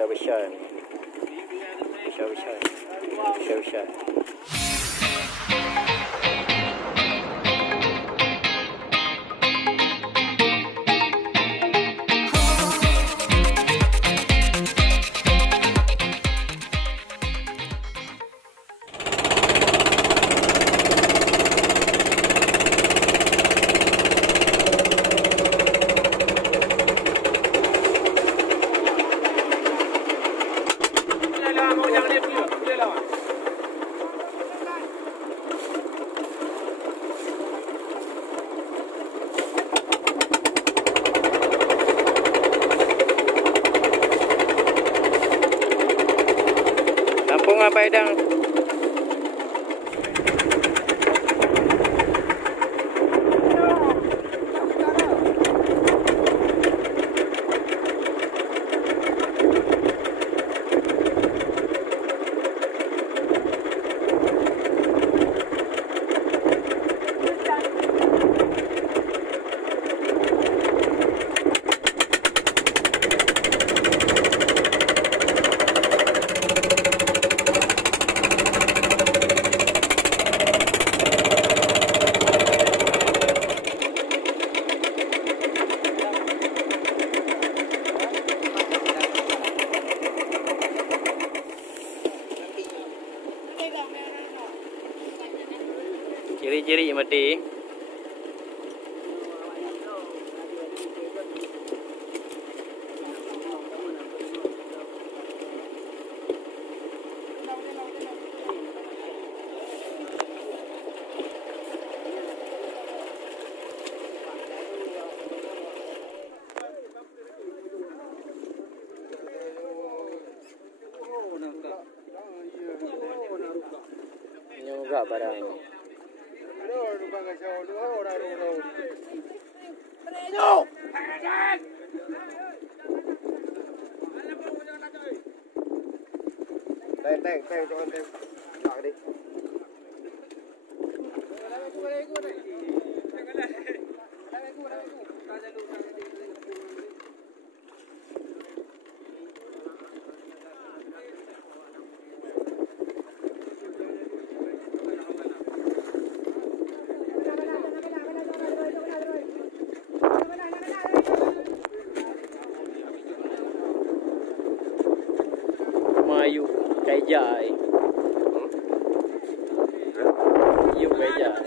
besar-besar ni. Besar-besar. Besar-besar. Kampung Abang Edang. Ciri-ciri mati. Nyogak barang. Teng, jangan teng. Tak đi. Mayu Kaijai. Mayu Kaijai.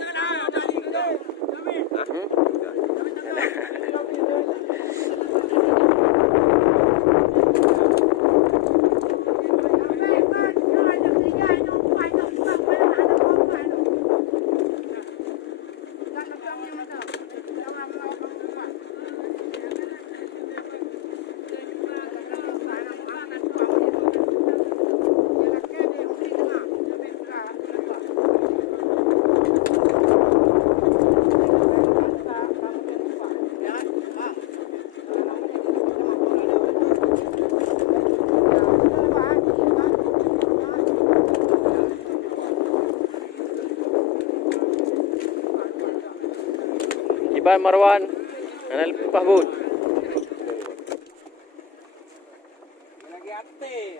Iban Marwan Anal Pahbud. Lagi ate.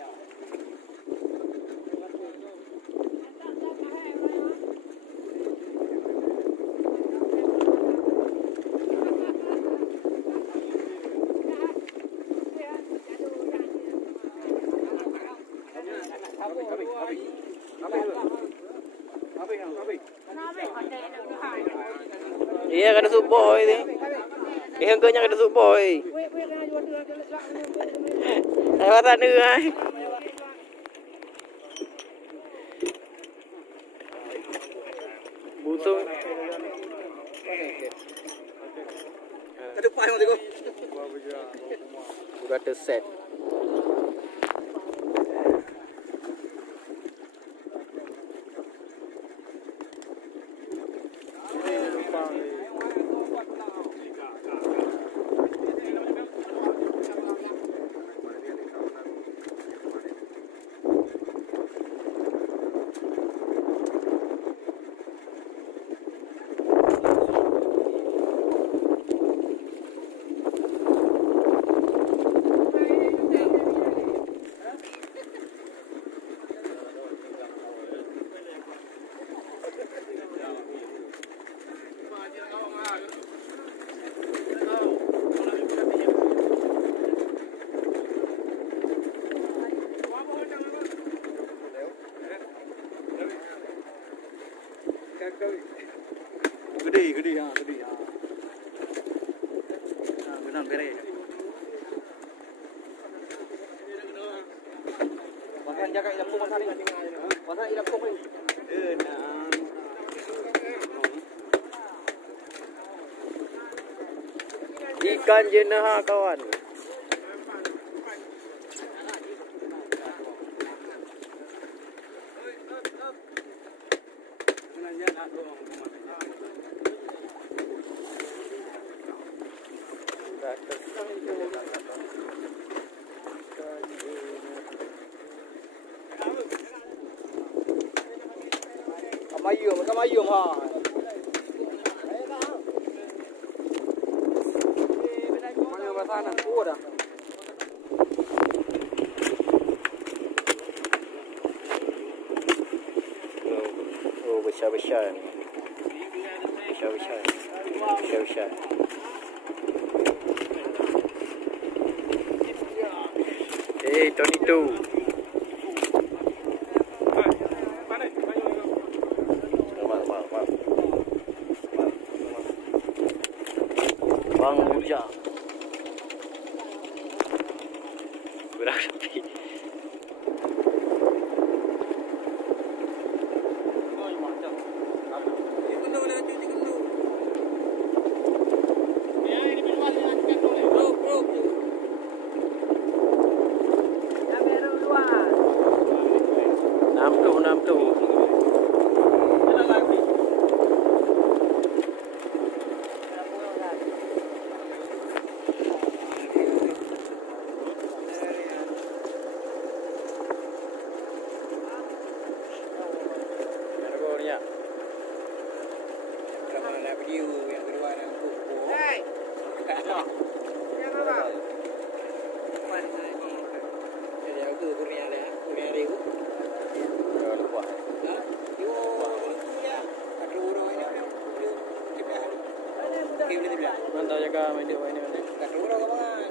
Iya kada suboy ni. Yang kenya kada suboy. Saya tak dengar. Butuh. Ada payung tu. Bukan terset. Benar beres. Makan jaga ilang pun makan ni. Makan ilang pun ni. Ikan jenaha kawan. Kamayum ha. Kamayum bahasa nak kuat dah. Oh, besar-besar ni. Besar-besar. Besar-besar. Tony tu. Bang Ujang. Berat tapi. Enam tu. Mantap jaga main dia main ni. Kat rumah kau bangan.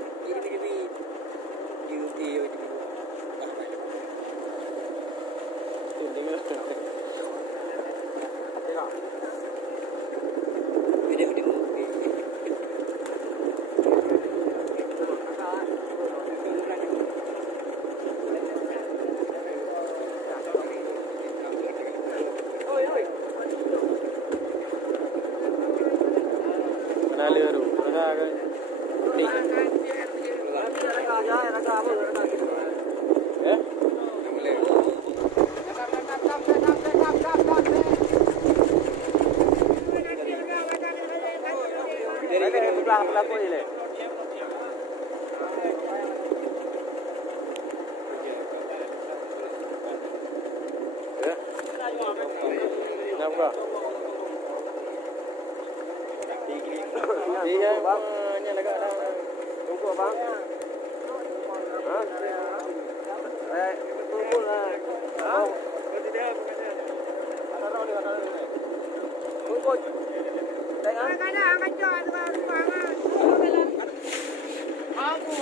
Ini. Iya bang, nyala kat dah. Tunggu bang. Ha? Tunggu lah. Ha? Tidak bukan. Ada orang dia ada. Tunggu. Jangan. Angkat jauh tu bang. Aku.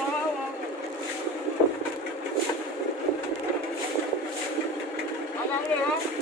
Abang dia.